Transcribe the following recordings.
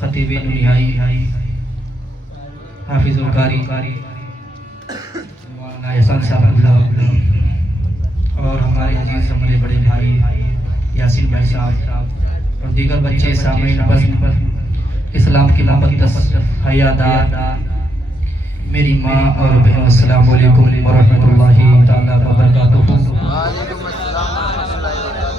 خطیب نونیائی حافظ القاری مولانا احسان صاحب اللہ اور ہمارے عزیز ہمارے بڑے بھائی یاسین بھائی صاحب اور دیگر بچے سامعین بزم پر اسلام کی مقدس حیادار میری ماں اور بہن السلام علیکم ورحمۃ اللہ تعالیٰ وبرکاتہ۔ وعلیکم السلام ورحمۃ اللہ وبرکاتہ۔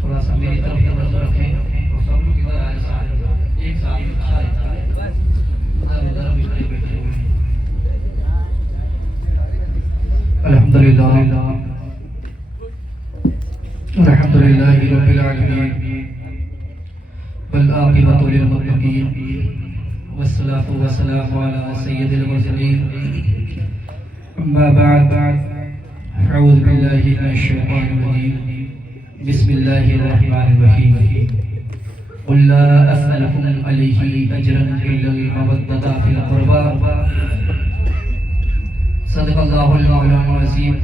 تھوڑا سا میری طرف توجہ رکھیں اور سب لوگ ادھر آئے سارے ایک ساتھ ادھر بھی بیٹھے ہوئے ہیں۔ الحمدللہ الحمدللہ رب العالمین والعاقبۃ للمتقین والصلاۃ والسلام علی سید المرسلین اما بعد اعوذ باللہ من الشیطان الرجیم بسم اللہ الرحمن الرحیم قل لا اسألکم علیہ اجرا الا المودۃ فی القربى صدق اللہ المولانا العظیم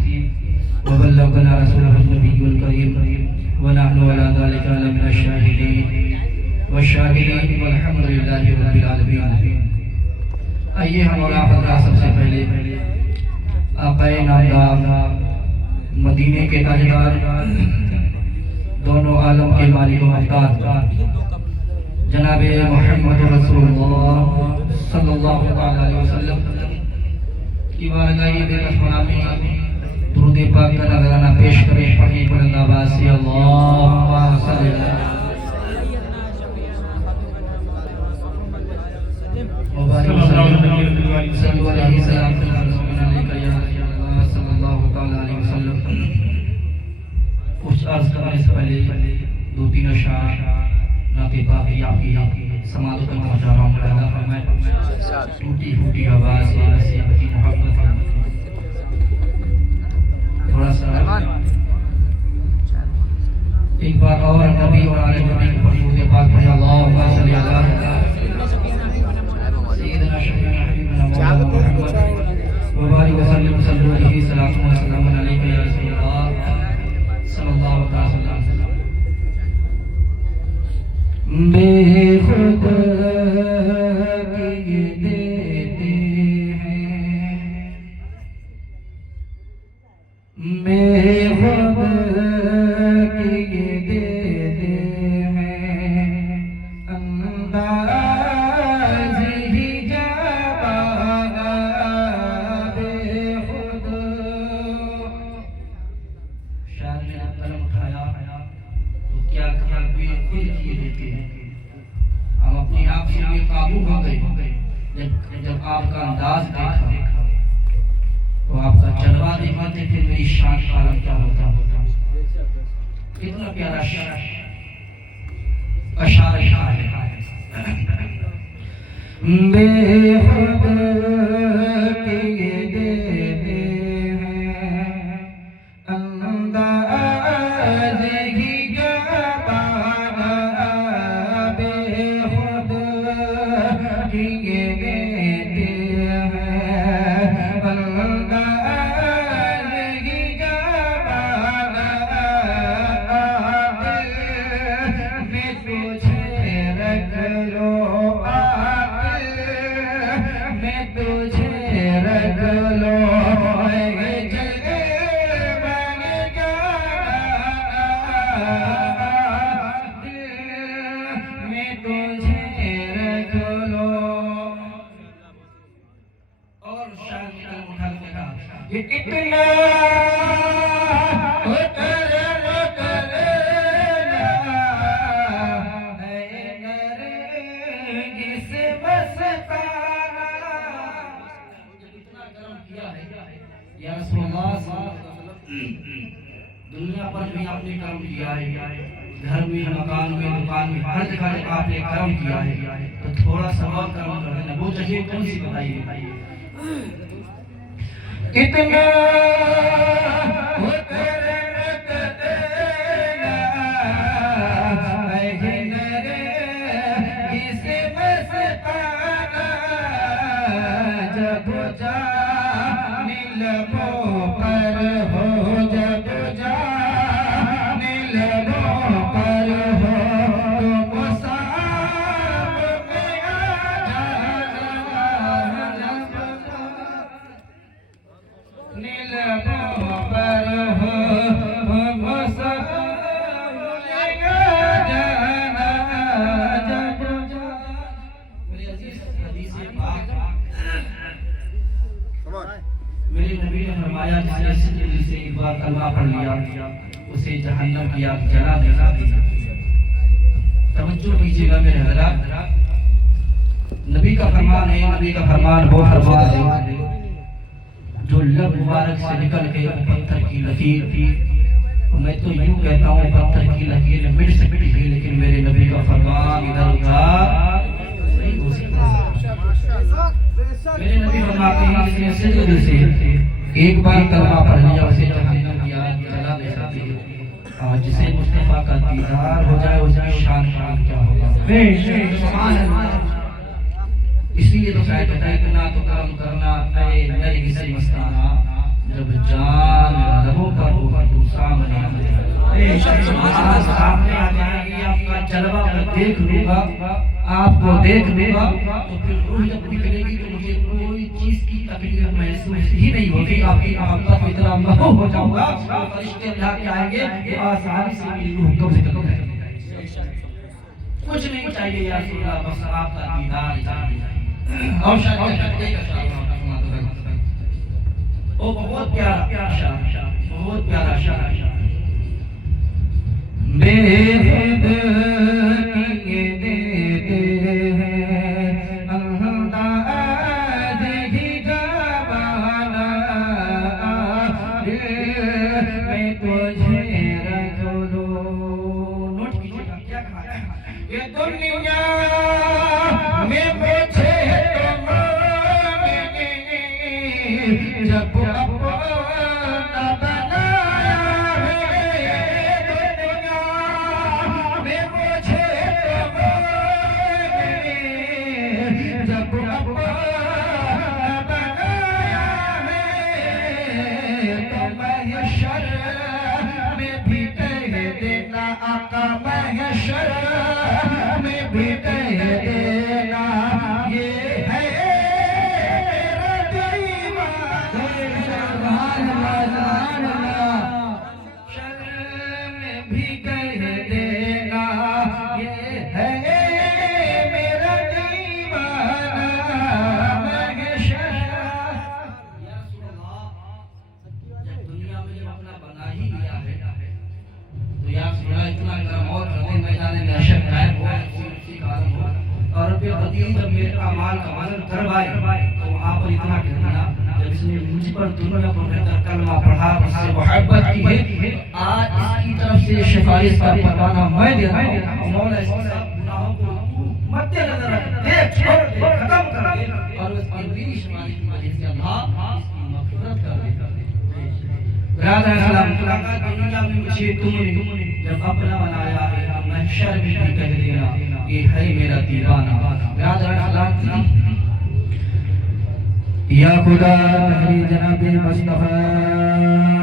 وبلغنا رسوله النبي الكريم ونحن على ذلك لمن الشاهدين والشاكرين والحمد لله رب العالمين۔ آئیے ہم اور آپ حضرات سب سے پہلے آقا نامدار مدینے کے تاجدار دونوں عالم کے مالک و مختار جناب محمد رسول اللہ صلی اللہ علیہ وسلم کی بارگاہ بے رسمنا میں درود پاک کا نذرانہ پیش کریں، پڑھیں بلند آواز سے اللہم صلی اللہ وبارک وسلم صلی اللہ علیہ وسلم۔ کچھ عرض کرنے سے پہلے دو تین اشعار نعت پاکیہ کی سماعت تک پہنچا رہا ہوں۔ پہلا فرمائے ٹوٹی پھوٹی آواز سے نصیحت کی محبت ہے، تھوڑا سا ایک بار اور نبی اور آل نبی کے پر درود پاک پڑھیں، اللہم صلی علی سیدنا شفیعنا حبیبنا مولانا محمد وبارک وسلم صلی اللہ علیہ وسلم علیہ یا رسول اللہ صلی اللہ علیہ وسلم۔ بے خود کی دیتے ہیں بے خود کی دیتے ہیں انداز ہی جبا بے خود۔ شاعر نے قلم اٹھایا تو کیا کہا کوئی خود کیے دیتے ہیں، ہم اپنے آپ سے بے قابو ہو گئے جب آپ کا انداز دیکھا تو آپ کا جلوہ دیکھا تھے پھر میری شان کا عالم کیا ہوتا۔ کتنا پیارا اشعار ہے۔ بے خود کی دیتے ہیں انداز ہی جبا بے خود کی دیتے ہیں انداز ہی جبا میں تجھے رکھ لو میں تجھے رکھ لو جلے بن جا میں تجھے رکھ لو۔ اور شان کی طرف اٹھا کے کہا یہ اتنا یا رسول اللہ صلی اللہ علیہ وسلم، دنیا پر بھی آپ نے کرم کیا ہے، گھر میں مکان میں دکان میں ہر جگہ آپ نے کرم کیا ہے، تو تھوڑا سا اور کرم کر دینا۔ وہ جگہ کون سی بتائیے؟ اتنا جب جا لبوں پر ہو جب جان لبوں پر ہو تو مصاب میں آ جانا لبوں پر ہو مصاب میں آ جانا میرے عزیز حدیث پاک میرے نبی نے فرمایا جس نے دل سے ایک بار کلمہ پڑھ لیا اسے جہنم کی آگ جلا دینا توجہ کیجیے گا میرے حضرات نبی کا فرمان ہے نبی کا فرمان وہ فرمان ہے جو لب مبارک سے نکل کے پتھر کی لکیر میں تو یوں کہتا ہوں پتھر کی لکیر مٹ سکتی ہے لیکن میرے نبی کا فرمان ادھر ادھر نہیں ہو سکتا میرے نبی فرماتے ہیں جس نے صدق دل سے ایک بار کلمہ پڑھ لیا اسے جہنم کی آگ جلا دے سکتی ہے اور جسے مصطفیٰ کا دیدار ہو جائے اس کی شان کیا ہوگا سبحان اللہ اس لیے تو شاید کہتا ہے اتنا تو کرم کرنا اے نرگ سے مستانہ جب جان لبوں پر ہو تو سامنے آ جائے گی آپ کا جلوہ میں دیکھ لوں گا آپ کو دیکھ لوں گا تو پھر روح جب نکلے گی تو مجھے کوئی چیز کی تکلیف محسوس ہی نہیں ہوگی آپ کی محبت کو اتنا محبوب ہو جاؤں گا فرشتے اللہ کے آئیں گے کہ آسانی سے میری روح قبض کر لیں کچھ نہیں چاہیے یا رسول اللہ بس آپ کا دیدار چاہیے اور شاید ایک اشعار وہ بہت پیارا اشعار بہت پیارا اشعار بے خود کی دیتے ہیں انداز ہی جبانا میں تجھے رکھ لوں نوٹ کیجئے گا کیا کہا ہے یہ دنیا میں مجھے جب اپنا بنایا ہے دنیا میں مجھے جب اپنا بنایا ہے تو محشر میں بھی کہہ دینا آقا محشر میں بھی کہہ دینا یہ ہے اور پھر بدیل جب میرے اعمال کا وزن کروائے تو وہاں پر اتنا کہنا جب اس نے مجھ پر دنیا پر بہتر کلمہ پڑھا اس سے محبت کی ہے آج اس کی طرف سے شفاعت کا پتانا میں دے رہا ہوں مولا اس سب گناہوں کو مد نظر رکھ دیکھ چھوڑ دے ختم کر دے اور اس کی میری شفاعت کی وجہ سے اللہ اس کی مغفرت کر دے برادر اسلام ملاقات دنیا میں مجھے تم نے جب اپنا بنایا ہے محشر میں بھی کہہ دینا یہ ہے میرا دیوانہ برادر اسلام یا خدا تحری جناب مصطفیٰ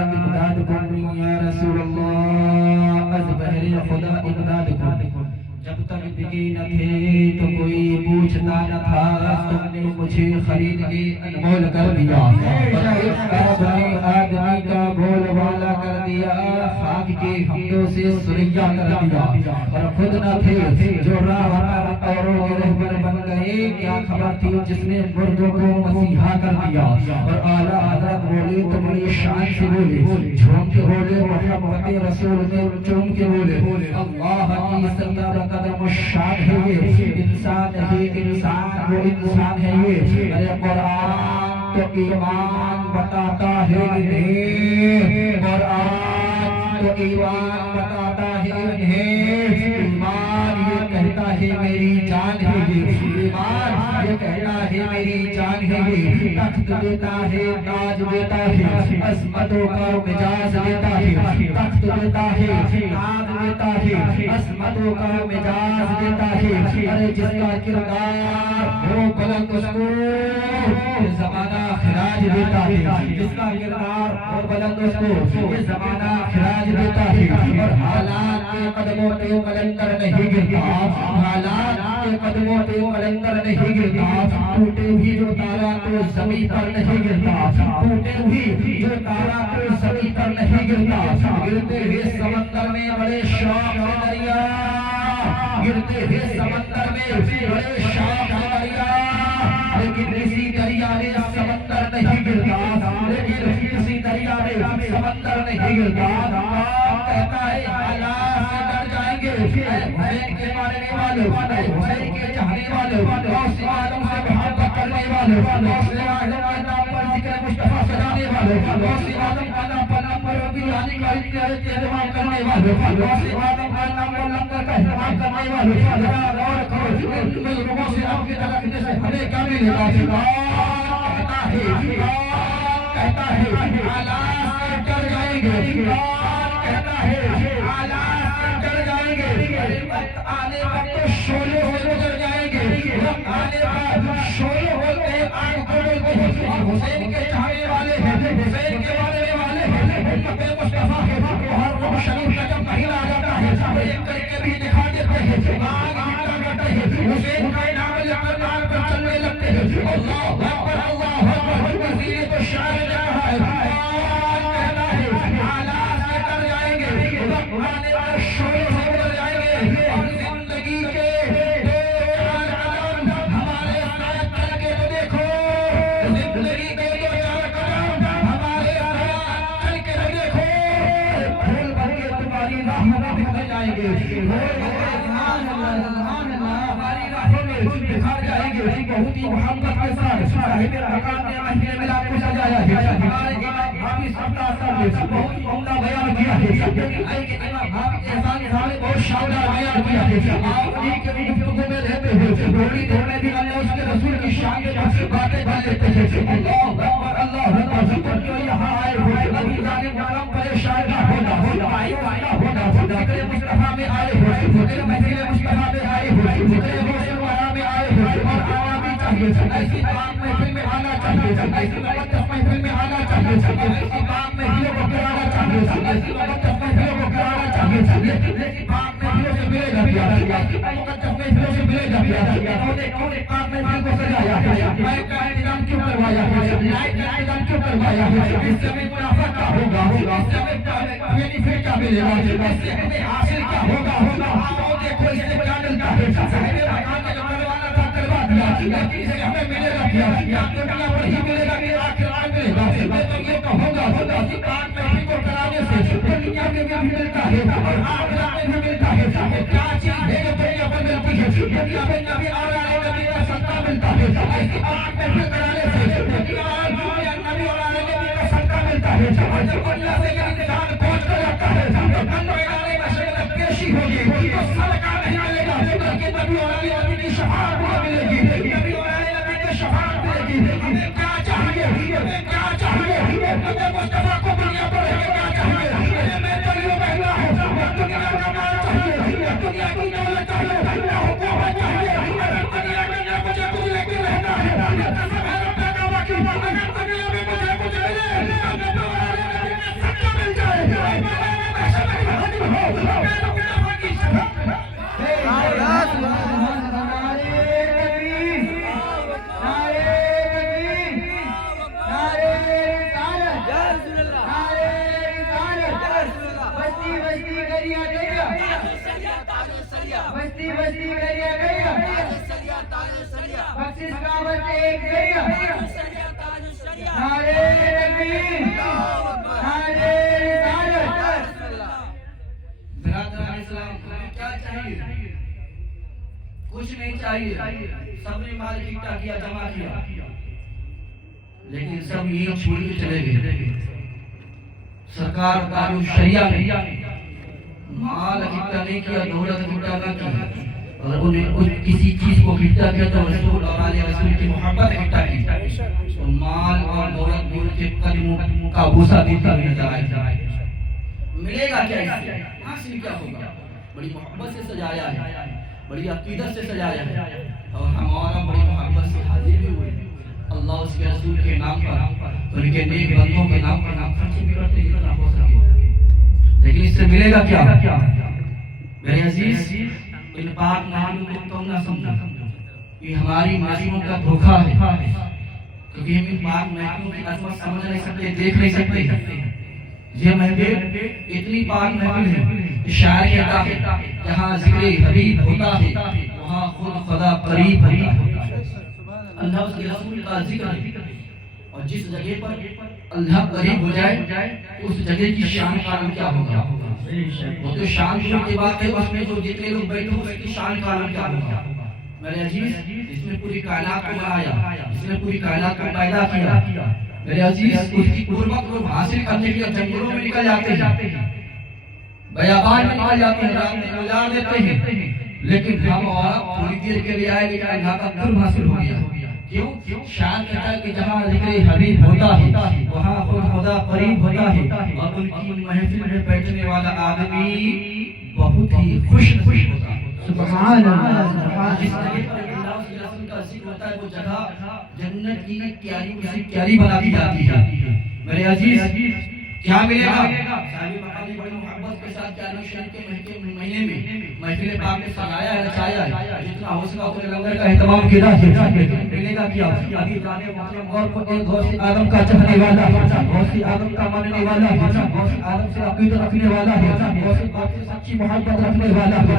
امداد کن یا رسول اللہ از بحر خدا امداد کن جب تک بکی نہ تھے تو کوئی پوچھتا نہ تھا تم نے مجھے خرید کے انمول کر دیا اور ایک بنی آدمی کا بول والا کر دیا خاک کے حمدوں سے سریا کر دیا اور خود نہ تھے جو راہ پر اوروں کے رہبر بن گئے کیا خبر تھی جس نے مردوں کو مسیحا کر دیا اور اعلیٰ حضرت بولے تو بڑی شان سے بولے جھوم کے بولے محبت رسول میں چوم کے بولے اللہ کی سردار قدم الشان ہے یہ انسان ہے انسان وہ انسان ہے یہ ارے قرآن تو ایمان بتاتا ہے انہیں قرآن تو ایمان بتاتا ہے انہیں ایمان یہ کہتا ہے میری جان ہے یہ ایمان یہ کہتا ہے میری جان ہے یہ تخت دیتا ہے تاج دیتا ہے عظمتوں کا مجاز دیتا ہے تخت دیتا ہے تاج دیتا ہے عظمتوں کا مجاز دیتا ہے ارے جس کا کردار ہو بلند اس کو زمانہ خراج دیتا ہے، جس کا کردار اور بلند اس کو یہ زمانہ خراج دیتا ہے، اور حالات کے قدموں پہ قلندر نہیں گرتا، حالات کے قدموں پہ قلندر نہیں گرتا، ٹوٹے بھی جو تارا تو زمین پر نہیں گرتا، ٹوٹے بھی جو تارا تو زمین پر نہیں گرتا، گرتے ہوئے سمندر میں بڑے شوق سے دریا، گرتے ہوئے سمندر میں بڑے شوق سے دریا، لیکن کسی دریا میں سمندر نہیں گرتا، لیکن کسی دریا میں سمندر نہیں گرتا، کہتا ہے حالات سے ڈر جائیں گے، حسین کے ماننے والوں، حسین کے چاہنے والوں، غوث اعظم سے محبت کرنے والوں، غوث اعظم کے نام پر ذکر مصطفیٰ سجانے والوں، غوث اعظم کا نام پر نمبر بریانی کا اہتمام کرنے والوں، غوث اعظم کا نام پر لنگر کا اہتمام کرنے والوں، ذرا غور کرو ان لوگوں سے آپ کی طرف سے ہمیں کیا ملے گا؟ کہتا ہے حالات سے ڈر جائیں گے، کہتا ہے حالات سے ڈر جائیں گے، وقت آنے پر تو شعلے ہو گزر جائیں گے، وقت آنے پر شعلے ہوتے ہیں آگ کو بولتے ہیں، اور حسین کے چاہنے والے ہیں، حسین کے ماننے والے ہیں، امت مصطفیٰ ہے، محرم شریف کا جب مہینہ آ جاتا ہے ایک کر کے بھی دکھا دیتے ہیں، آگ ہٹا کرتے ہیں، حسین کا نام لے کر نام پر چلنے لگتے ہیں، اللہ اکبر اللہ اکبر، وزیر تو شاعر رہا ہے، کہنا ہے حالات سے ڈر جائیں گے، وقت آنے پر شعلے سے گزر جائیں گے، اور زندگی کے دو چار قدم ہمارے ساتھ چل کے تو دیکھو، زندگی کے دو چار قدم ہمارے ساتھ چل کے تو دیکھو، پھول بھر کے تمہاری راہوں میں بکھر جائیں گے، ہماری راہوں میں بکھر جائیں گے، بہت ہی محبت کے ساتھ صاحب مقام نے مہینے ملاد کو سجایا ہے، ہمارے امام حافظ ستار صاحب نے بہت ہی عمدہ بیان کیا ہے، لیکن آئی کہ امام حافظ احسانی صاحب نے بہت شاندار بیان کیا ہے، آپ انہی کے گفتگو میں رہتے ہیں، تھوڑی دیر میں بھی اللہ اس کے رسول کی شان کے باتیں کر لیتے ہیں، اللہ اکبر اللہ اکبر، ذکر جو یہاں آئے ہوئے ابھی ظالم عالم پریشان نہ ہونا، مایوس نہ ہونا، ذکر مصطفیٰ میں آئے ہوئے، ذکر محفل مصطفیٰ میں آئے ہوئے، ذکر روشن وارا میں آئے ہوئے، اور آنا بھی چاہیے، ایسی پاک محفل میں آنا چاہیے، ایسی مقدس محفل میں آنا چاہیے، ایسی پاک محفلوں کو کرانا چاہیے، ایسی مقدس محفلوں کو کرانا چاہیے، لیکن پاک محفلوں سے ملے گا کیا؟ مقدس محفلوں سے ملے گا کیا؟ انہوں نے پاک محفل کو سجایا ہے، مائک کا انتظام کیوں کروایا ہے، لائٹ کا انتظام کیوں کروایا ہے، اس سے ہمیں منافع کیا ہوگا، اس سے ہمیں بینیفٹ کیا ملے گا، اس سے ہمیں حاصل کیا ہوگا، آؤ دیکھو اس سے کیا ملتا ہے، صاحب مقام کا جو کروانا تھا کروا دیا، لیکن اسے ہمیں ملے گا کیا؟ یا دنیا پر ہی ملے گا کہ آخرت ملے گا؟ میں تو یہ کہوں گا اسی پاک محفل کو کرانے سے دنیا میں بھی ملتا ہے اور آخرت میں بھی ملتا ہے، وہ کیا چیز ہے جو دنیا پر ملتی ہے؟ دنیا میں نبی اور آنے نبی کا صدقہ ملتا ہے، ایسی پاک محفل کرانے سے دنیا اور نبی اور آنے نبی کا صدقہ ملتا ہے، اور جب دنیا سے یہ انسان پہنچ کر جاتا ہے تو بند وغیرہ میں شکل پیشی ہوگی تو صدقہ نہیں ملے گا، بلکہ نبی اور آنے نبی کی شفاعت ملے گی، نبی اور آنے نبی کی شفاعت ملے گی۔ ہمیں کیا چاہیے؟ ہمیں کیا چاہیے؟ ہمیں مصطفیٰ کو دنیا پر ہمیں کیا چاہیے؟ ہمیں دلیوں بہنا ہے، دنیا کا مال چاہیے، دنیا کی دولت چاہیے، حکومت چاہیے، اگر دنیا میں مجھے کچھ لے کے رہنا ہے، یہ قسم ہے رب کا وکیل، اگر دنیا میں مجھے کچھ ملے ہمیں تو آنے نبی کا صدقہ مل جائے، میں شبہ حاضر ہوں، میں مصطفیٰ کی شفاعت بخشش کا بس ایک ذریعہ، نعرہ تکبیر، نعرہ رسالت۔ برادران اسلام کیا چاہیے؟ کچھ نہیں چاہیے، سب نے مال اکٹھا کیا، جمع کیا، لیکن سب یہ چھوڑ کے چلے گئے۔ سرکار دارو شریعہ نے مال اکٹھا نہیں کیا، دولت اکٹھا نہ کی، اور انہیں کسی چیز کو اکٹھا کیا تو رسول اور آل رسول کی محبت اکٹھا کی، تو مال اور دولت بھی ان کے قدموں کا بوسہ دیتا ہوئے نظر آئے۔ ملے گا کیا اس سے؟ حاصل کیا ہوگا؟ بڑی محبت سے سجایا ہے، بڑی عقیدت سے سجایا ہے، اور ہمارا بڑی محبت سے حاضر بھی ہوئے، اللہ اس کے رسول کے نام پر ان کے نیک بندوں کے نام پر نام خرچ بھی کرتے جتنا ہو سکے، لیکن اس سے ملے گا کیا؟ میرے عزیز ان پاک ناموں کو تم نہ سمجھو، یہ ہماری معصوموں کا دھوکہ ہے، کیونکہ ہم ان پاک ناموں کی عظمت سمجھ نہیں سکتے، دیکھ نہیں سکتے۔ یہ محفل اتنی پاک محفل ہے کہ شاعر کہتا ہے جہاں ذکر حبیب ہوتا ہے وہاں خود خدا قریب ہوتا ہے۔ اللہ اس کے رسول کا ذکر ہے، اور جس جگہ پر اللہ قریب ہو جائے اس جگہ کی شان کا عالم کیا ہوگا؟ وہ تو شان کی بات ہے، اس میں جو جتنے لوگ بیٹھے ہو اس کی شان کا عالم کیا ہوگا؟ میرے عزیز اس نے پوری کائنات کو بنایا، اس نے پوری کائنات کو پیدا کیا۔ میرے عزیز اس کی قربت کو حاصل کرنے کے لیے جنگلوں میں نکل جاتے ہیں، بیابان میں نکل جاتے ہیں، رات میں گزار دیتے ہیں، لیکن ہم اور تھوڑی دیر کے لیے آئے لیکن اللہ کا قرب حاصل ہو گیا۔ کیوں؟ شاعر کہتا ہے کہ جہاں ذکر حبیب ہوتا ہے وہاں خود خدا قریب ہوتا ہے، اور ان کی محفل میں بیٹھنے والا آدمی بہت ہی خوش نصیب ہوتا ہے۔ سبحان اللہ۔ جس جگہ پر اللہ اس کے رسول کا ذکر ہوتا ہے وہ جگہ جنت کی کیاری اسی کیاری بنا دی جاتی ہے۔ میرے عزیز کیا ملے گا؟ صاحب مقام بڑی محبت کے ساتھ کیاری شریف کے مہینے میں محفل پاک نے سجایا ہے، رچایا ہے، جتنا ہو سکا اتنے لنگر کا اہتمام کیا ہے۔ ملے گا کیا؟ ابھی جانے محترم غور کو ایک غوث اعظم کا چاہنے والا ہے، غوث اعظم کا ماننے والا ہے، غوث اعظم سے عقیدت رکھنے والا ہے، غوث اعظم سے سچی محبت رکھنے والا ہے۔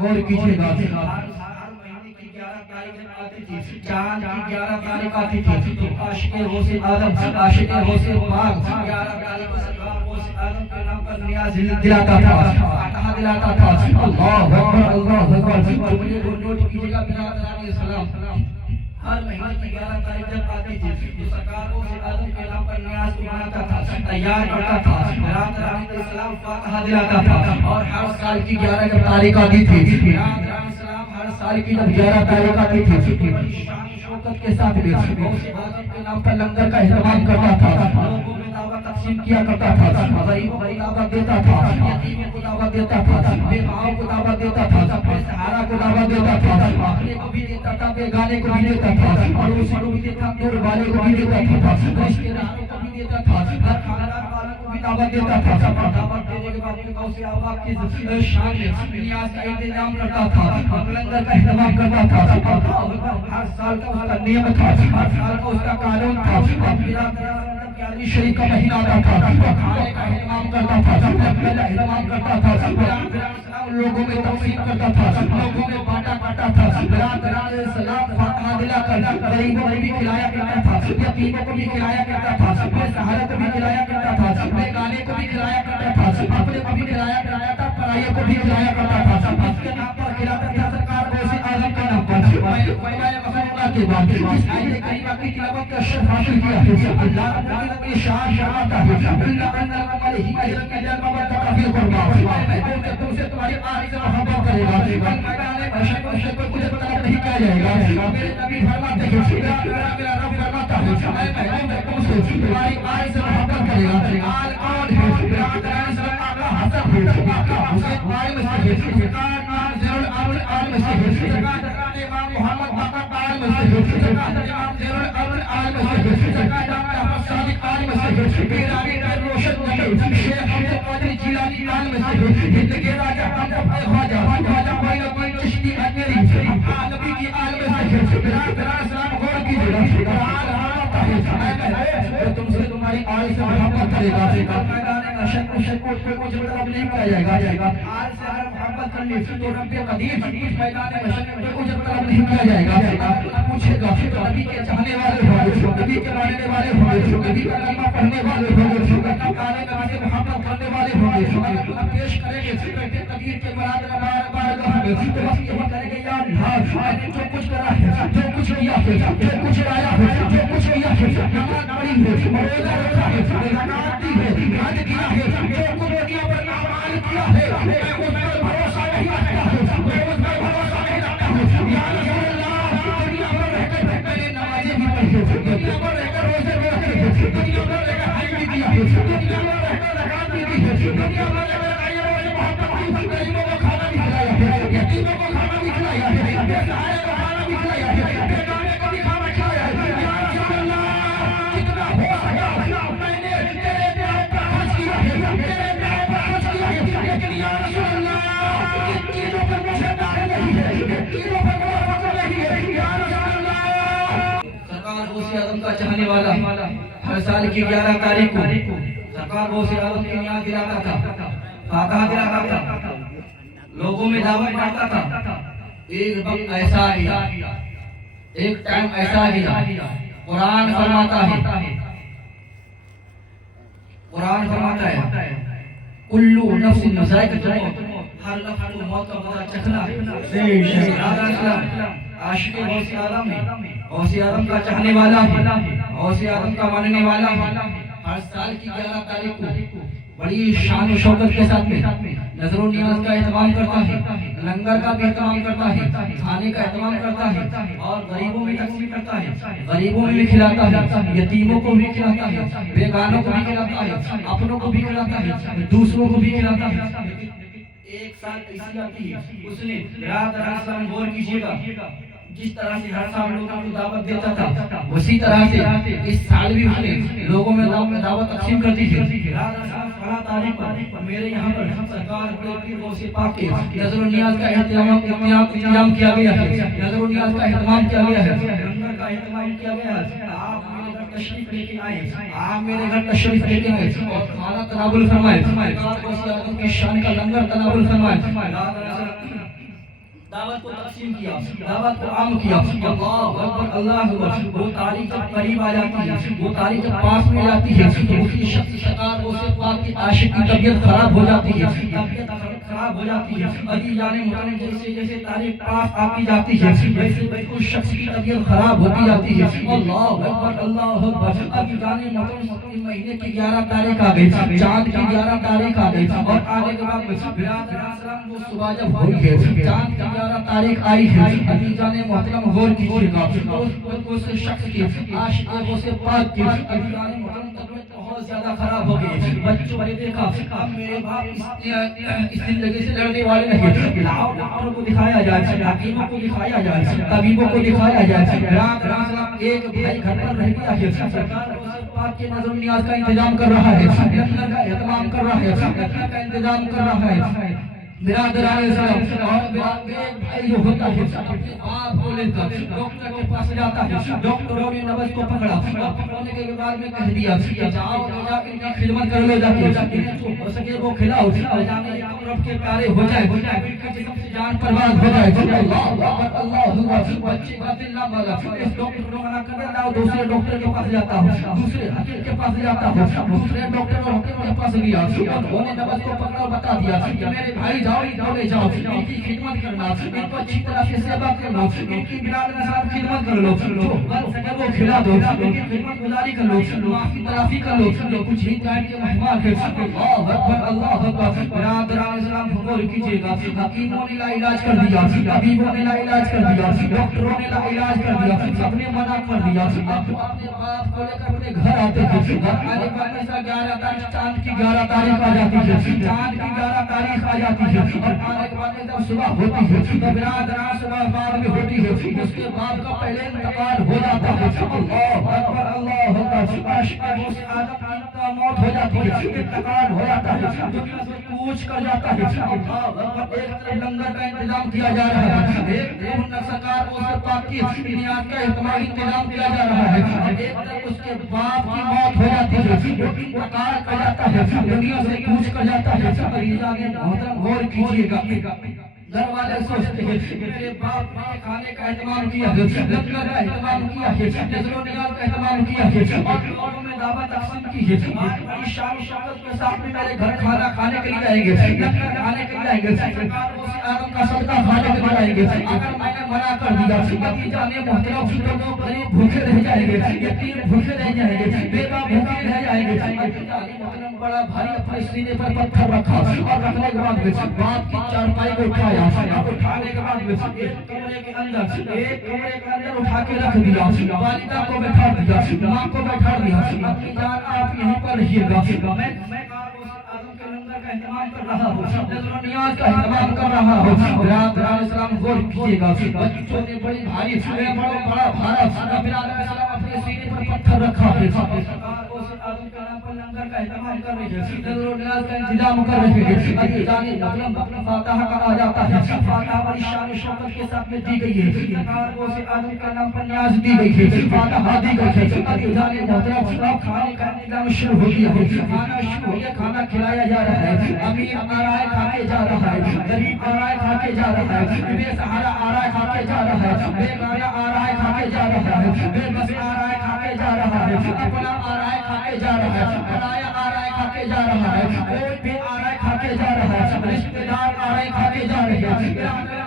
غور کیجیے گا، ہر مہینے کی 11 تاریخ آتی تھی، چاند کی 11 تاریخ آتی تھی، تو عاشق غوث اعظم، عاشق غوث پاک 11 تاریخ کو سرکار غوث اعظم کے نام پر نیاز دلاتا تھا، فاتحہ دلاتا تھا۔ اللہ اکبر، اللہ اکبر۔ تم یہ نوٹ کیجیے گا برادر علیہ السلام، ہر مہینے کی 11 تاریخ جب آتی تھی تو سرکار غوث اعظم کے نام پر نیاز بناتا تھا، تیار کرتا تھا، برادر علیہ السلام فاتحہ دلاتا تھا، اور ہر سال کی 11 تاریخ آتی تھی، برادر علیہ السلام ہر سال کی جب 11 تاریخ آتی تھی بڑی شان شوکت کے ساتھ غوث اعظم کے نام پر لنگر کا اہتمام کرتا تھا، لوگوں میں دعوت تقسیم کیا کرتا تھا، غریبوں کو دعوت دیتا تھا، یتیموں کو دعوت دیتا تھا، بے ماؤں کو دعوت دیتا تھا، بے سہارا کو دعوت دیتا تھا، اپنے کو بھی دیتا تھا، بے گانے کو بھی دیتا تھا، پڑوسی کو بھی دیتا تھا، دور والے کو بھی دیتا تھا، رشتے داروں کو بھی دیتا تھا، ہر خاندان والوں کو بھی دعوت دیتا تھا۔ دعوت دینے کے بعد غوث اعظم کی شان نیاز کا انتظام کرتا تھا، لنگر کا اہتمام کرتا تھا، ہر سال کا اس کا نیم تھا، ہر سال کا اس کا قانون تھا۔ کیاری شریف کا مہینہ آتا تھا، کھانے کا اہتمام کرتا تھا، پہلا اہتمام کرتا تھا، لوگوں میں تقسیم کرتا تھا، لوگوں میں بانٹا کرتا تھا، برادر علیہ السلام فاتحہ دلا کر غریبوں کو بھی کھلایا کرتا تھا، یتیموں کو بھی کھلایا کرتا تھا، بے سہارا کو بھی کھلایا کرتا تھا، بے گانے کو بھی کھلایا کرتا تھا، اپنے کو بھی کھلایا کرتا تھا، پرائیوں کو بھی کھلایا کرتا تھا۔ اس کے نام پر کھلاتا تھا سرکار غوث اعظم کا نام پر۔ کے بعد اس آیت کریمہ کی تلاوت کا شرف حاصل کیا ہے، اللہ رب العالمین کی شان فرماتا ہے، اللہ ان علیہ اجر کی جلوہ و تکافل قربان، میں تم سے تمہاری آخری سے محبت کرے گا، میدان محشر کو مجھے طلب نہیں کیا جائے گا، میرے نبی فرماتے ہیں، میرا رب فرماتا ہے، میں تم سے تمہاری آخری سے محبت کرے گا۔ آل آل ہے برادر اسلام آقا حسن ہے، آقا حسین آل مسیح ہے، سرکار ناظر العمل آل مسیح ہے، سرکار امام محمد باقر آل مسیح ہے، سرکار امام زیر العمل آل مسیح ہے، سرکار احمد صادق آل مسیح ہے، پیرانی در روشن نبی شیخ عبد القادر جیلانی آل مسیح ہے، زندگی راجہ ہم خواجہ خواجہ معین الدین چشتی اجمیری عالمی کی آل مسیح ہے، برادر اسلام غور کیجیے گا، آل آتا ہے، تم سے تمہاری آل سے محبت کرے گا، میدان محشر کو اس پہ مجھے طلب نہیں کیا جائے گا، آل سے اگر محبت کرنی تو رب قدیر میدان محشر میں مجھے طلب نہیں کیا جائے گا۔ پوچھے گا نبی کے چاہنے والے ہوں، نبی کے ماننے والے ہوں، نبی کا کلمہ پڑھنے والے ہوں، گانے گانے سے محبت کرنے والے ہوں، ہم پیش کریں گے قدیر کے مراد بارگاہ میں، تو بس یہی کریں گے، یا اللہ میں نے جو کچھ کرا ہے، جو کچھ کیا ہے، جو کچھ لایا ہے، جو کچھ کیا ہے، نماز پڑھی ہے، روزہ رکھا ہے، زکات دی ہے، حج کیا ہے، جو کچھ دنیا پر اعمال کیا ہے، میں اس پر بھروسہ نہیں رکھتا ہوں، میں اس پر بھروسہ نہیں رکھتا ہوں، یا رسول اللہ دنیا میں رہ کر میں نے نمازیں بھی پڑھی ہے، دنیا میں رہ کر روزے بھی رکھے ہیں، دنیا میں رہ کر حج بھی کیا ہے، دنیا میں رہ کر زکات بھی دی ہے، دنیا میں رہ کر غریبوں سے محبت کی، غریبوں کو کھانا بھی کھلایا ہے، یتیموں کو کھانا بھی کھلایا ہے، بے سہارے کو کھانا بھی کھلایا ہے، بے گانے کو بھی کھانا کھلایا سرکار غوث اعظم کا چاہنے والا ہر سال کی 11 تاریخ کو سرکار غوث اعظم کی نیاز دلاتا تھا، فاتحہ دلاتا تھا، لوگوں میں دعوت کرتا تھا۔ ایک وقت ایسا آیا، ایک ٹائم ایسا آیا، قرآن فرماتا ہے، قرآن فرماتا ہے کلو نفس ذائقۃ الموت، ہر نفس کو موت کا مزہ چکھنا ہے۔ عاشق غوث اعظم ہے، غوث اعظم کا چاہنے والا ہے، غوث اعظم کا ماننے والا ہے۔ ہر سال کی 11 تاریخ کو بڑی شان و شوکت کے ساتھ میں نظر و نیاز کا اہتمام کرتا ہے، لنگر کا بھی اہتمام کرتا ہے، کھانے کا اہتمام کرتا ہے اور غریبوں میں تقسیم کرتا ہے، غریبوں میں بھی کھلاتا ہے، یتیموں کو بھی کھلاتا ہے، بیگانوں کو بھی کھلاتا ہے، اپنوں کو بھی کھلاتا ہے، دوسروں کو بھی کھلاتا ہے۔ ایک سال ایسی آتی ہے، اس نے رات رات غور کیجیے گا، جس طرح سے ہر سال لوگوں کو دعوت دیتا تھا اسی طرح سے اس سال بھی اس نے لوگوں میں دعوت تقسیم کرتی ہے۔ رات تاریخ پر میرے یہاں پر سرکار پیر غوث پاک کے نظر و نیاز کا اہتمام کیا گیا ہے، نظر و نیاز کا اہتمام کیا گیا ہے، لنگر کا اہتمام کیا گیا ہے۔ آپ میرے گھر تشریف لے کے آئے، آپ میرے گھر تشریف لے کے آئے اور کھانا تناول فرمائے، سرکار غوث اعظم کی شان کا لنگر تناول فرمائے، دعوت کو تقسیم کیا، دعوت کو عام کیا۔ اللہ اکبر، اللہ اکبر۔ وہ تاریخ جب قریب آ جاتی ہے، وہ تاریخ جب پاس میں جاتی ہے تو اسی شخص سرکار غوث پاک کی عاشق کی طبیعت خراب ہو جاتی ہے، طبیعت خراب ہو جاتی ہے۔ ابھی جانے محترم جیسے جیسے تاریخ پاس آتی جاتی ہے ویسے ویسے اس شخص کی طبیعت خراب ہوتی جاتی ہے۔ اللہ اکبر، اللہ اکبر۔ ابھی جانے محترم مہینے کی 11 تاریخ آ گئی، چاند کی 11 تاریخ آ گئی اور آنے کے بعد برادران وہ صبح جب ہوئی ہے، چاند کی 11 تاریخ آئی ہے، ابھی جانے محترم غور کیجیے گا اس شخص کی عاشق غوث پاک کی ابھی جانے محترم طبیعت بہت زیادہ خراب ہو گئی۔ بچوں نے دیکھا اب میرے باپ اس زندگی سے لڑنے والے نہیں، لاؤ ڈاکٹروں کو دکھایا جائے، حکیموں کو دکھایا جائے، طبیبوں کو دکھایا جائے۔ رات رات ایک بھائی گھر پر رہ گیا ہے، سرکار غوث پاک کے نظر و نیاز کا انتظام کر رہا ہے، لنگر کا اہتمام کر رہا ہے، لنگر کا انتظام کر رہا ہے۔ برادران اسلام اور ایک بھائی جو ہوتا ہے اپنے آپ کو لے کر ڈاکٹر کے پاس جاتا ہے، ڈاکٹروں نے نبض کو پکڑا اور پکڑنے کے بعد میں کہہ دیا کہ جاؤ جا کے ان کی خدمت کر لو، جا کے جو ہو سکے وہ کھلاؤ، جانے رب کے پیارے ہو جائے، ان کے جسم سے جان پرواز ہو جائے۔ اللہ اکبر، اللہ اکبر۔ بچے کا دل نہ مالا، اس ڈاکٹر کو منع کر دیتا ہوں، دوسرے ڈاکٹر کے پاس جاتا ہوں، دوسرے حکیم کے پاس جاتا ہوں، دوسرے ڈاکٹر اور حکیم کے پاس گیا اور انہوں نے نبض کو پکڑا اور بتا دیا کہ میرے بھائی جاؤ لے جاؤ، ان کی خدمت کرنا، ان کو اچھی طرح سے سیوا کرنا، ان کی بلاد کے ساتھ خدمت کر لو، جو بن سکے وہ کھلا دو، ان کی خدمت گزاری کر لو، معافی تلافی کر لو، جو کچھ ہی ٹائم کے مہمان ہے۔ اللہ اکبر، اللہ اکبر۔ برادران اسلام غور کیجیے گا، حکیموں نے لا علاج کر دیا، طبیبوں نے لا علاج کر دیا، ڈاکٹروں نے لا علاج کر دیا، سب نے منع کر دیا۔ اب اپنے باپ کو لے کر اپنے گھر آتے ہیں، گھر آنے کے بعد ایسا 11 تاریخ چاند کی 11 تاریخ آ جاتی ہے، چاند کی 11 تاریخ آ جاتی ہے اور آنے کے بعد جب صبح ہوتی ہے تو برادران صبح بعد میں ہوتی ہے، اس کے بعد کا پہلے انتقال ہو جاتا ہے۔ اللہ اکبر، اللہ اکبر۔ عاشق غوث اعظم کی موت ہو جاتی ہے، انتقال ہو جاتا ہے، دنیا سے کوچ کر جاتا ہے۔ اللہ اکبر۔ ایک طرف لنگر کا انتظام کیا جا رہا ہے، ایک طرف سرکار غوث پاک کی نیاز کا اہتمام انتظام کیا جا رہا ہے، ایک طرف اس کے باپ کی موت ہو جاتی ہے، وہ انتقال کر جاتا ہے، دنیا سے کوچ کر جاتا ہے۔ محترم غور کیجیے گا، گھر والے سوچتے ہیں میرے باپ نے کھانے کا اہتمام کیا ہے، لنگر کا اہتمام کیا ہے، نظر و نیاز کا اہتمام کیا ہے اور لوگوں میں دعوت تقسیم کی ہے۔ آج بڑی شان و شوکت کے ساتھ میں میرے گھر کھانا کھانے کے لیے آئیں گے، لنگر کھانے کے لیے آئیں گے، سرکار غوث اعظم کا صدقہ کھانے کے لیے آئیں گے۔ اگر میں نے منع کر دیا ابھی جانے محترم تو غریب بھوکے رہ جائیں گے، یتیم بھوکے رہ جائیں گے، بیوہ بھوکے رہ جائیں گے۔ ابھی جانے محترم بڑا بھاری اپنے سینے پر پتھر رکھا اور رکھنے کے بعد باپ کی چارپائی کو اٹھایا، اٹھانے کے بعد ایک کمرے کے اندر اٹھا کے رکھ دیا، والدہ کو بیٹھا دیا، ماں کو بیٹھا دیا، اپنی جان آپ یہیں پر رہیے گا، میں کے لنگر کا اہتمام کر رہا ہوں، نظر و نیاز کا اہتمام کر رہا ہوں۔ برادران اسلام غور کیجیے گا، بچوں نے بڑی بھاری بڑا بھارا برادران اسلام اپنے سینے پر پتھر رکھا ہے، کے نام پر لنگر کا اہتمام کر رہے ہیں، نظر و نیاز کا انتظام کر رہے ہیں. ابھی جانے مطلب فاتحہ کا آ جاتا ہے. فاتحہ بڑی شان و شوکت کے ساتھ میں دی گئی ہے. سرکار کو سے آدم کے نام پر نیاز دی گئی ہے، فاتحہ دی گئی ہے. ابھی جانے محترم اب کھانے کا انتظام شروع ہو گیا ہے. کھانا شروع ہو گیا، کھانا کھلایا جا رہا ہے. امیر آ رہا ہے کھا کے جا رہا ہے، غریب آ رہا ہے کھا کے جا رہا ہے، بے سہارا آ رہا ہے کھا کے جا رہا ہے، بے گانا آ رہا ہے کھا کے جا رہا ہے، بے بس آ رہا ہے کھا کے جا رہا ہے، اپنا آ رہا ہے کھا کے جا رہا ہے، پرایا آ رہا ہے کھا کے جا رہا ہے، کوئی بھی آ رہا ہے کھا کے جا رہا ہے، رشتہ دار آ رہے ہیں کھا کے جا رہے ہیں،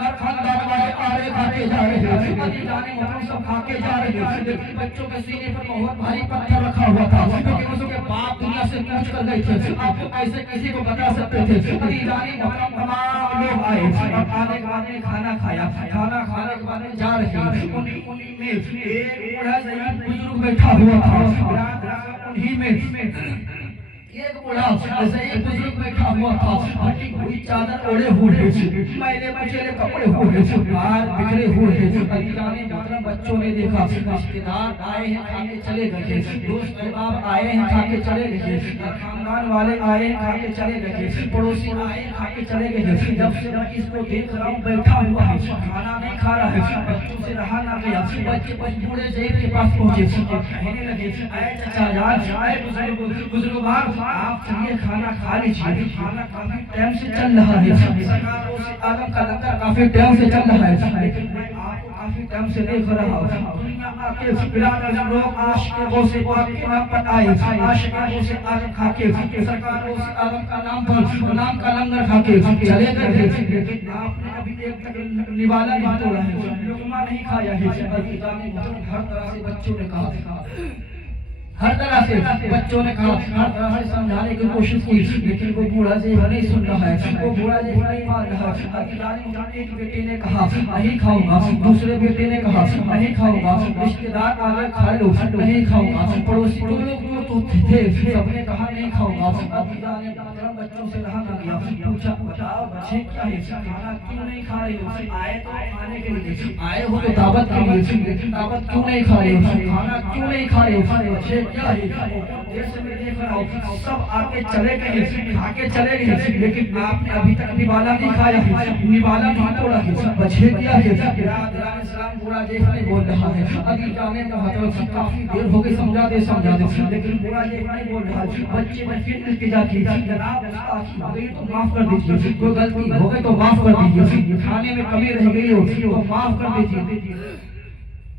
ہر خاندان والے آ رہے کھا کے جا رہے ہیں. ابھی جانے محترم سب کھا کے جا رہے ہیں. لیکن بچوں کے سینے پر بہت بھاری پتھر رکھا ہوا تھا، کیونکہ اس کے باپ دنیا سے کوچ کر گئے تھے. آپ کو ایسے کسی کو بتا سکتے تھے. ابھی جانے محترم تمام لوگ آئے اور آنے کے بعد کھانا کھایا. کھانا کھانے کے بعد جا رہے ہیں. انہی میں ایک بوڑھا ضعیف بزرگ بیٹھا ہوا تھا. انہی میں ایک بوڑھا ضعیف بزرگ بیٹھا ہوا تھا. پھٹی ہوئی چادر اوڑے ہوئے تھے، میلے کچیلے کپڑے ہوئے تھے، بال بکھرے ہوئے تھے. ابھی جانے محترم بچوں نے دیکھا رشتے دار آئے ہیں کھا کے چلے گئے، دوست احباب آئے ہیں کھا کے چلے گئے، خاندان والے آئے ہیں کھا کے چلے گئے، پڑوسی آئے ہیں کھا کے چلے گئے. جب سے میں اس کو دیکھ رہا ہوں بیٹھا ہوا ہے، کھانا نہیں کھا رہا ہے، بچوں سے رہا نہ گیا. بچے بوڑھے ضعیف کے پاس پہنچے اور کہنے لگے اے چچا جان، اے بزرگوار، آپ چلیے کھانا کھا لیجیے. کھانا کافی ٹائم سے چل رہا ہے، سرکاروں سے آدم کا لنگر کافی ٹائم سے چل رہا ہے، لیکن میں آپ کو کافی ٹائم سے دیکھ رہا ہوں. دنیا آکے برادر لوگ عاشقوں سے پاک کے نام پر آئے، عاشقوں سے آدم کھا کے، سرکاروں سے آدم کا نام پر نام کا لنگر کھا کے چلے گئے. لیکن آپ نے ابھی ایک تک نوالا نہیں توڑا ہے، لقمہ نہیں کھایا ہے. ہر طرح سے بچوں نے کہا، ہر طرح سے بچوں نے کہا، ہر طرح سے سمجھانے کی کوشش کی، لیکن وہ بوڑھا ضعیف نہیں سن رہا ہے، وہ بوڑھا ضعیف نہیں مان رہا ہے. ایک بیٹے نے کہا نہیں کھاؤں گا، دوسرے بیٹے نے کہا نہیں کھاؤں گا، رشتے دار آگے کھا لو نہیں کھاؤں گا، پڑوسی لوگ تو تھے سب نے کہا نہیں کھاؤں گا. بچوں سے رہا نہ گیا، پوچھا بتاؤ بچے کیا ہے، کھانا کیوں نہیں کھا رہے ہو؟ آئے تو کھانے کے لیے آئے ہو تو دعوت کے لیے، لیکن دعوت کیوں نہیں کھا رہے ہو، کھانا کیوں نہیں کھا رہے ہو؟ بچے کیا ہے؟ جیسے میں دیکھ رہا ہوں سب آگے چلے گئے، کھا کے چلے گئے، لیکن آپ نے ابھی تک نوالا نہیں کھایا ہے، نوالا نہیں توڑا ہے. بچے کیا ہے؟ برادران اسلام بوڑھا ضعیف نہیں بول رہا ہے. ابھی جانے کا مطلب کافی دیر ہو گئی، سمجھا دے لیکن بوڑھا ضعیف نہیں بول رہا ہے. بچے میں پھر التجا کی، جناب گستاخی ہو گئی تو معاف کر دیجیے، کوئی غلطی ہو گئی تو معاف کر دیجیے، کھانے میں کمی رہ گئی ہو تو معاف کر دیجیے،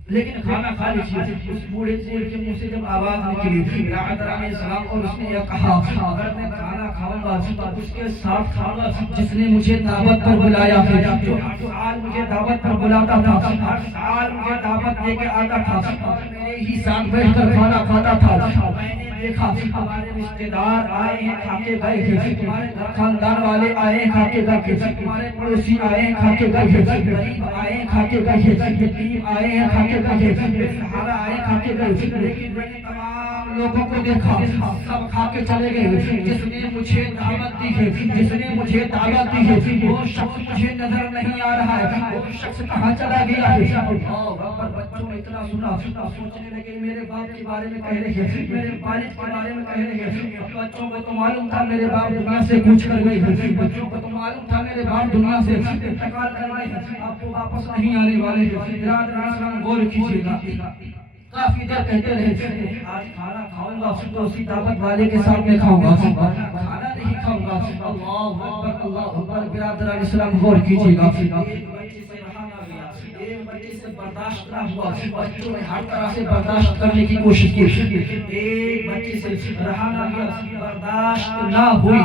لیکن کھانا کھا لیجیے. اس بوڑھے ضعیف کے منہ سے جب آواز نکلی برادران اسلام، اور اس نے یہ کہا اگر میں کھانا کھاؤں گا تو اس کے ساتھ کھاؤں گا جس نے مجھے دعوت پر بلایا ہے، جو ہر سال مجھے دعوت پر بلاتا تھا، ہر سال مجھے دعوت دے کے آتا تھا اور میرے ہی ساتھ بیٹھ کر کھانا کھاتا تھا. میں نے دیکھا ہمارے رشتے دار آئے ہیں کھا کے گئے ہیں، ہمارے خاندان والے آئے ہیں کھا کے گئے ہیں، ہمارے پڑوسی آئے ہیں کھا کے گئے ہیں، غریب آئے ہیں کھا کے گئے ہیں، یتیم آئے ہیں کھا کے گئے ہیں، بے سہارا آئے کھا کے گئے ہیں. لیکن میں نے تمام لوگوں کو دیکھا سب کھا کے چلے گئے. جس نے مجھے دعوت دی ہے، جس نے مجھے دعوت دی ہے، وہ شخص مجھے نظر نہیں آ رہا ہے، وہ شخص کہاں چلا گیا ہے؟ اور بچوں نے اتنا سنا سوچنے لگے میرے باپ کے بارے میں کہہ رہے ہیں، میرے والد کے بارے میں کہہ رہے ہیں. بچوں کو تو معلوم تھا میرے باپ دنیا سے کوچ کر گئے ہیں، بچوں کو تو معلوم تھا میرے باپ دنیا سے انتقال کر گئے ہیں، آپ کو واپس نہیں آنے والے ہیں. برادران اسلام غور کیجیے گا. کافی دیر کہتے رہے آج کھانا کھاؤں گا تو اسی دعوت والے کے ساتھ میں کھاؤں گا، کھانا نہیں کھاؤں گا. اللہ اکبر اللہ اکبر. برادران اسلام غور کیجیے گا. ایک بچے سے برداشت نہ ہوا، بچوں نے ہر طرح سے برداشت کرنے کی کوشش کی، ایک بچے سے رہا نہ گیا، برداشت نہ ہوئی.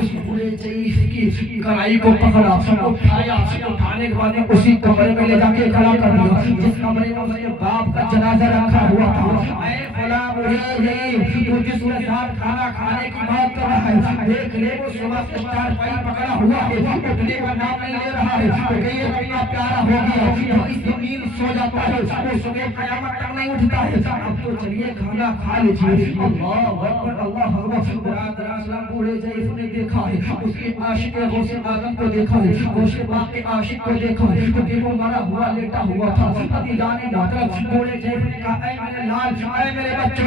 اس بوڑھے ضعیف کی کڑائی کو پکڑا، اٹھایا، اٹھانے کے بعد اسی کمرے میں لے جا کے کھڑا کر دیا جس کمرے میں اس کے باپ کا جنازہ رکھا ہوا تھا. اے فلاں بوڑھے ضعیف تو جس کے ساتھ کھانا کھانے کی بات کر رہا ہے، دیکھ لے وہ صبح سے چارپائی پکڑا ہوا ہے، اٹھنے کا نام نہیں لے رہا ہے. تو یہ اتنا پیارا ہو گیا اس زمین سو جاتا ہے، وہ صبح قیامت تک نہیں اٹھتا ہے. اب تو چلیے کھانا کھا لیجیے. اللہ اکبر اللہ اکبر. برادران اسلام بوڑھے ضعیف نے دیکھا ہے، اس کے عاشق غوث آدم کو دیکھا ہے، غوث پاک کے عاشق کو دیکھا ہے، کیونکہ وہ مرا ہوا لیٹا ہوا تھا. ابھی جانے محترم بوڑھے ضعیف نے کہا اے میرے لال، اے میرے بچوں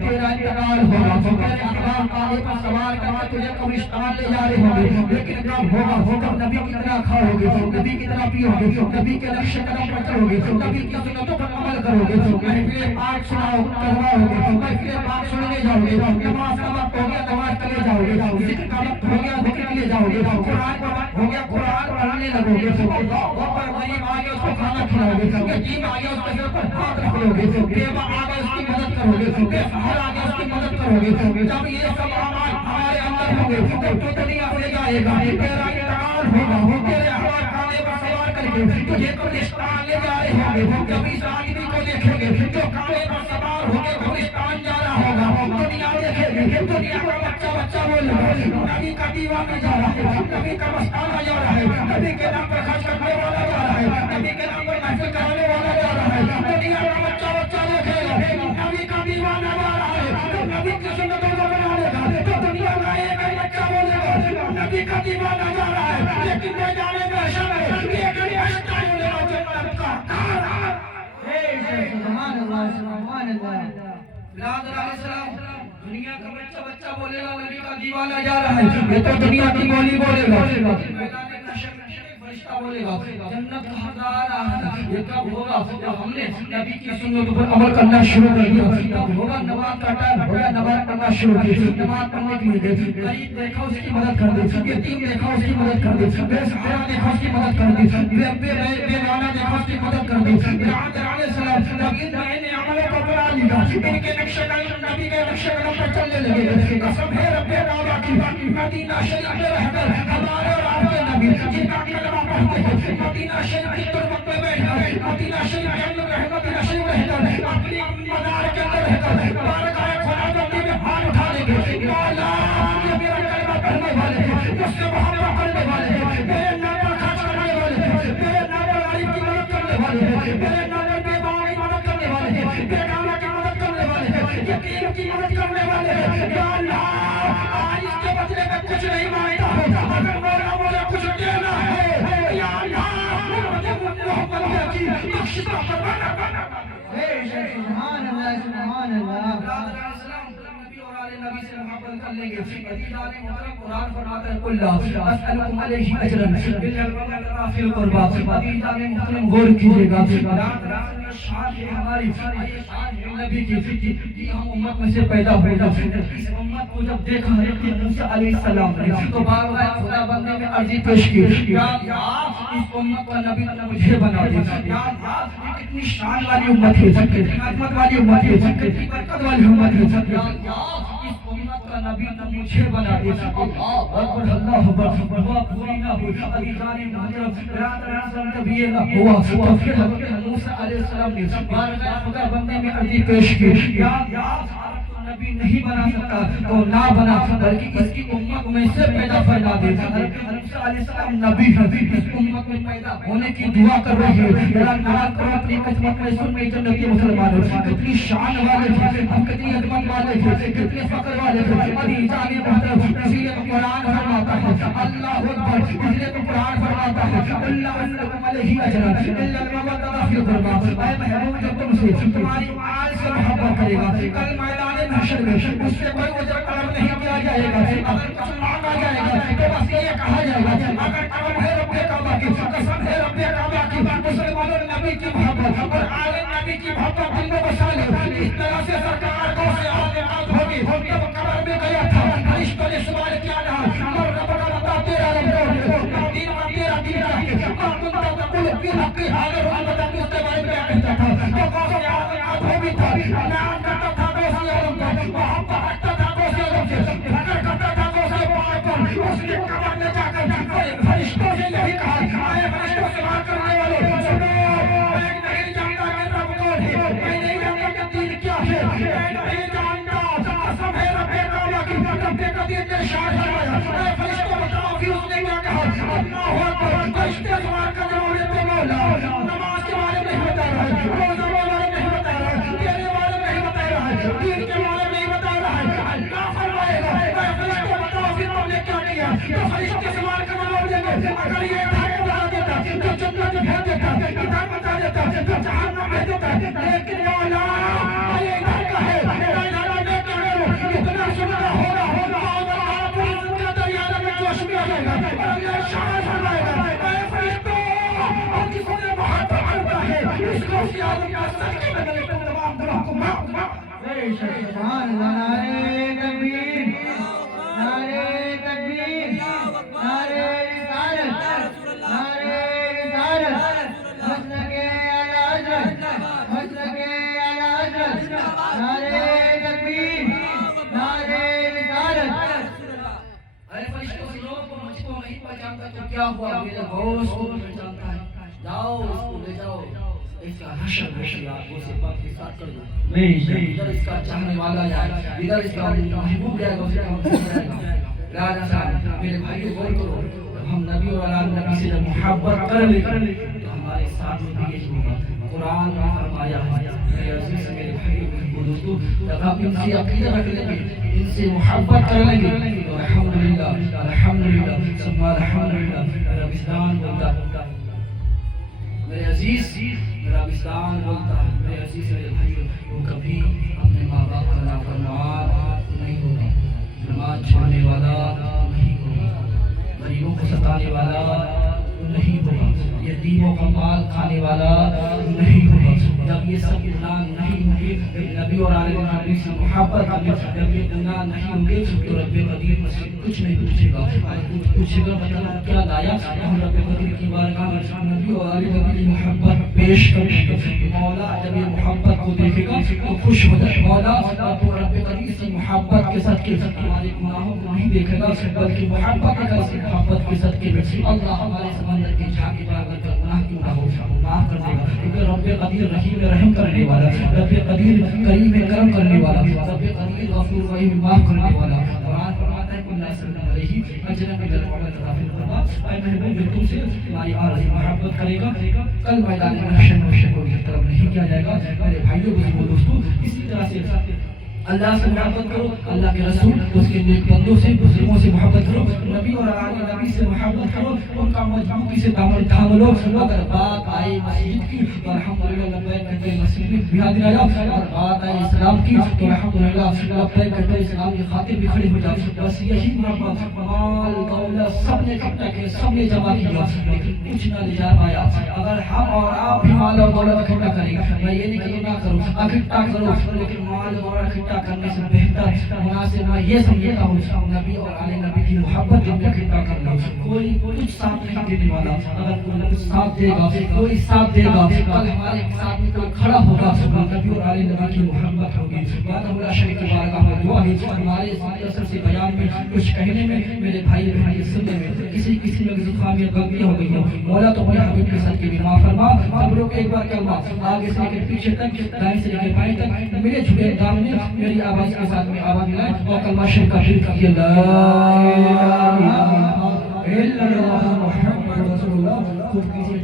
تیرا انتقال ہوگا تیرے احباب کعبے پر سوار کر کے تجھے قبرستان لے جا رہے ہوں گے لیکن کب ہوگا جب نبی کی طرح کھاؤ گے نبی کی طرح پیو گے نبی کے نقش قدم پر چلو گے نبی کی سنتوں پر عمل کرو گے محفل پاک سناؤ کرواؤ گے محفل پاک سننے جاؤ گے نماز کا وقت ہو گیا نماز کے لیے جاؤ گے ذکر کا وقت ہو گیا ذکر کے لیے جاؤ گے قرآن کا وقت ہو گیا قرآن پڑھنے لگو گے اللہ اکبر غریب آگے اس کو کھانا کھلاؤ گے یتیم آگے اس کے سر پر ہاتھ رکھ لو گے بیوہ آگے اس کی مدد کرو گے بے سہارا آگے اس کی مدد کرو گے جب یہ سب اعمال ہمارے اندر ہوں گے تو دنیا سے جائے گا تیرا انتقال ہوگا تیرے احباب کعبے پر سوار کر کے تجھے قبرستان لے جا رہے ہوں گے جب اس آدمی کو دیکھیں گے جو کعبے پر سوار ہو کے قبرستان جا رہا ہوگا دنیا دیکھے گی دنیا کا بچہ بول رہا ہے نبی کا دیوانہ جا رہا ہے نبی کا مستانہ جا رہا ہے نبی کے نام پر خرچ کرنے والا جا رہا ہے نبی کے نام پر محفل کرانے والا جا رہا ہے دنیا کا بچہ دیکھے گا نبی کا دیوانہ جا رہا ہے نبی کی سنتوں کو بنانے کا تو دنیا کا ایک بچہ بولے گا نبی کا دیوانہ جا رہا ہے لیکن میں جانے میں شامل ایک رشتہ بولے گا جنت کا سبحان اللہ سبحان اللہ بلال علیہ السلام دنیا کا بچہ بولے گا نبی کا دیوانہ جا رہا ہے یہ تو دنیا کی بولی بولے گا میدان محشر میں فرشتہ بولے گا جنت کا حقدار آ رہا ہے یہ کب ہوگا جب ہم نے نبی کی سنتوں پر عمل کرنا شروع کر دیا تب ہوگا نماز کا ٹائم ہوگا نماز پڑھنا شروع کی نماز پڑھنے کے لیے غریب دیکھا اس کی مدد کر دے یتیم دیکھا اس کی مدد کر دے بے سہارا دیکھا اس کی مدد کر دے بے گانا دیکھا اس کی مدد کر دے بلال علیہ السلام نبی نے عملوں کو بنا لیا ان کے نقش قدم نبی کے نقش قدم پر چلنے لگے قسم ہے رب کعبہ کی مدینہ شریف میں رہ کر ہمارے اور آپ کے نبی جن کا کلمہ پڑھتے ہیں مدینہ شریف کی تربت میں بیٹھ کر مدینہ شریف کے اندر رہ مدینہ شریف رہ کر اپنی مزار کے اندر رہ کر بارگاہ خدا بندی میں ہاتھ اٹھا لیں گے مولا یہ میرا کلمہ پڑھنے والے ہیں اس سے محبت کرنے والے ہیں میرے نام پر خرچ کرنے والے ہیں میرے نام پر غریب کی مدد کرنے والے ہیں میرے نام پر بے باغ کی مدد کرنے والے ہیں بے گانا کی مدد کرنے والے ہیں یتیم کی مدد کرنے والے ہیں یا اللہ آج اس کے بدلے میں کچھ نہیں مانگتا اگر مولا مولا کچھ دینا ہے یا اللہ مجھے محمد کی بخش عطا فرما سبحان اللہ سبحان اللہ نبی سے محبت کر لیں گے عزیزان محترم قرآن فرماتا ہے قل لا اسألکم علیہ اجرا الا القرآن فی القربى عزیزان محترم غور کیجئے گا شان ہے ہماری یہ شان ہے نبی کی کہ ہم امت میں سے پیدا ہوئے اس امت کو جب دیکھا ہے کہ موسیٰ علیہ السلام نے تو بار بار خدا بندے میں عرضی پیش کی یا اللہ اس امت کا نبی نے مجھے بنا دیا یا اللہ یہ کتنی شان والی امت ہے کتنی عظمت والی امت ہے کتنی برکت والی امت ہے یا اللہ اس امت کا نبی نے مجھے بنا دیا اللہ اکبر اللہ اکبر ہوا پوری نہ ہوئی عزیزان محترم برادران جب یہ نہ ہوا تو پھر حضرت موسیٰ علیہ السلام نے بارگاہ خدا بندے میں عرضی پیش کی یا اللہ نبی نہیں بنا سکتا تو نہ بنا بلکہ اس کی امت میں سے پیدا فرما دے موسیٰ علیہ السلام نبی ہے اس امت میں پیدا ہونے کی دعا کر رہے ہیں میرا نام کرو اپنی قسمت میں سن میں جنتی مسلمانوں کتنی شان والے ہیں ہم کتنی عظمت والے ہیں کتنے فخر والے ہیں ابھی جانے محترم اسی لیے قرآن فرماتا ہے اللہ اکبر اس لیے قرآن فرماتا ہے اللہ انکم علیہ اجرا الا المودۃ فی القربى اے محبوب جو تم سے تمہاری آل سے محبت کرے گا کل میدان محشر میں اس سے کوئی اجر طلب نہیں کیا جائے گا اگر کچھ مانگا جائے گا تو بس یہ کہا جائے گا اگر قسم ہے رب کعبہ کی قسم ہے رب کعبہ کی مسلمانوں نبی کی محبت اور آل نبی کی محبت دل میں بسا لے اس طرح سے سرکار کو سے آل ہوگی جب قبر میں گیا تھا فرشتوں نے سوال کیا تھا اور رب کا بتا تیرا رب دین و تیرا دین ہے اور تم تقول فی حق حاضر البتہ اس کے بارے میں کہتا تھا تو قوم آل ہوگی تھا نام کرتا تھا محبت کرتا تھا کو سے فکر کرتا تھا کو سے اس نے قبر میں جا کر فرشتوں سے یہی کہا اے فرشتوں سے بات کرنے والے سنو میں نہیں جانتا کہ رب کون ہے میں نہیں جانتا کہ دین کیا ہے میں نہیں جانتا قسم ہے رب کعبہ کی رب کا دین نے شان فرمایا اے فرشتوں بتاؤ کہ اس نے کیا کہا اللہ اکبر فرشتے سوال کر رہے ہیں تو مولا نماز کے بارے میں نہیں بتا رہا ہے روزہ کے بارے میں نہیں بتا رہا ہے تیرے بارے میں نہیں بتا رہا ہے دین کے بارے میں نہیں بتا رہا ہے اللہ فرمائے گا اے فرشتے بتاؤ کہ تم نے کیا کیا تو فرشتے سوال کر رہے ہیں اگر یہ تھا بتا دیتا تو جنت بھیج دیتا کتاب بتا دیتا تو جہنم بھیج دیتا لیکن مولا یہ ادھر کا ہے سبحان اللہ نعرہ تکبیر نعرہ تکبیر نعرہ رسالت نعرہ رسالت مسلک اعلی حضرت مسلک اعلی حضرت نعرہ تکبیر نعرہ رسالت ارے فرشتوں سے لوگوں کو مجھ کو نہیں پہچانتا تو کیا ہوا میرے غوث کو پہچانتا ہے جاؤ اس کو لے جاؤ اس کا حشر آپ کو سے پاک کے ساتھ کر دو ادھر اس کا چاہنے والا جائے ادھر اس کا محبوب جائے گا اسے محبوب جائے گا راجہ صاحب میرے بھائیو غور کرو ہم نبی اور نبی سے جب محبت کر لیں تو ہمارے ساتھ میں بھی یہی ہوگا قرآن میں فرمایا ہے میرے عزیز میرے بھائیو دوستو جب آپ ان سے عقیدہ رکھ لیں گے ان سے محبت کر لیں گے تو الحمدللہ ثم الحمدللہ میرا وجدان بولتا میرے عزیز میرا وجدان بولتا ہے میرے عزیز میرے بھائیو وہ کبھی اپنے ماں باپ کا نافرمان نہیں ہوگا نماز چھوڑنے والا نہیں ہوگا غریبوں کو ستانے والا نہیں ہوگا یتیموں کا مال کھانے والا نہیں ہوگا جب یہ سب گناہ نہیں ہوں گے نبی اور آل نبی سے محبت جب یہ گناہ نہیں ہوں گے تو رب قدیر مجھ سے کچھ نہیں پوچھے گا کچھ پوچھے گا مطلب کیا لایا ہم رب قدیر کی بارگاہ میں نبی اور آل نبی کی محبت پیش کریں گے مولا جب یہ محبت کو دیکھے گا تو خوش ہو جائے مولا تو رب قدیر سے محبت کے صدقے ہمارے گناہوں کو نہیں دیکھے گا بلکہ محبت کے محبت کے صدقے میں اللہ ہمارے سمندر کے جھاگ اگر کا گناہ کیوں نہ ہو معاف کر دے گا کیونکہ رب قدیر رحیم رحم کرنے والا رب قدیر کریم کرم کرنے والا رب قدیر غفور رحیم معاف کرنے والا قرآن فرماتا ہے کہ اللہ صلی اللہ علیہ اجر میں محبت عطا فرما اے محبوب تم سے ہماری عارضی محبت کرے گا کل میدان محشر میں شکر کی طرف نہیں کیا جائے گا میرے بھائیوں بزرگوں دوستوں اسی طرح سے اللہ سے محبت کرو اللہ کے رسول اس کے نیک بندوں سے بزرگوں سے محبت کرو نبی اور آل نبی سے محبت کرو ان کا مضبوطی سے دامن تھام لو اگر بات آئے مسجد کی تو الحمدللہ لبیک کہتے مسجد میں بھی حاضر آ جاؤ اگر بات آئے اسلام کی تو الحمدللہ لبیک کہتے اسلام کی خاطر بھی کھڑے ہو جاؤ بس یہی محبت مال دولت سب نے اکٹھا کیا سب نے جمع کیا لیکن کچھ نہ لے جا پایا اگر ہم اور آپ بھی مال اور دولت اکٹھا کریں میں یہ نہیں کہ نہ کروں اکٹھا کرو لیکن مال اور اکٹھا کرنے سے بہتر مناسب میں یہ سمجھتا ہوں نبی اور آل نبی کی محبت دل میں اکٹھا کر لو کوئی کچھ ساتھ نہیں دینے والا اگر کوئی کچھ ساتھ دے گا کوئی ساتھ دے گا کل ہمارے ساتھ میں کوئی کھڑا ہوگا نبی اور آل نبی کی محبت ہوگی وعدہ اللہ شریف کی بارگاہ میں دعا ہے ہمارے اثر سے بیان میں کچھ کہنے میں میرے بھائی بہن سننے میں کسی میں زخام یا غلطی ہو گئی ہو مولا تو اپنے حبیب کے ساتھ کے بھی معاف فرما سب لوگ ایک بار کلمہ آگے سے لے کے پیچھے تک دائیں سے لے کے بائیں تک میرے جھوٹے دام میں میری آواز کے ساتھ میں آواز ملائے اور کلمہ شریف کا ذکر کیجیے لا الہ الا اللہ محمد رسول اللہ خود کسی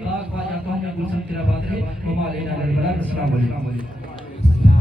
پاک پا جاتا ہوں میں گلشن تیرا بات ہے وما علینا الا البلاغ السلام علیکم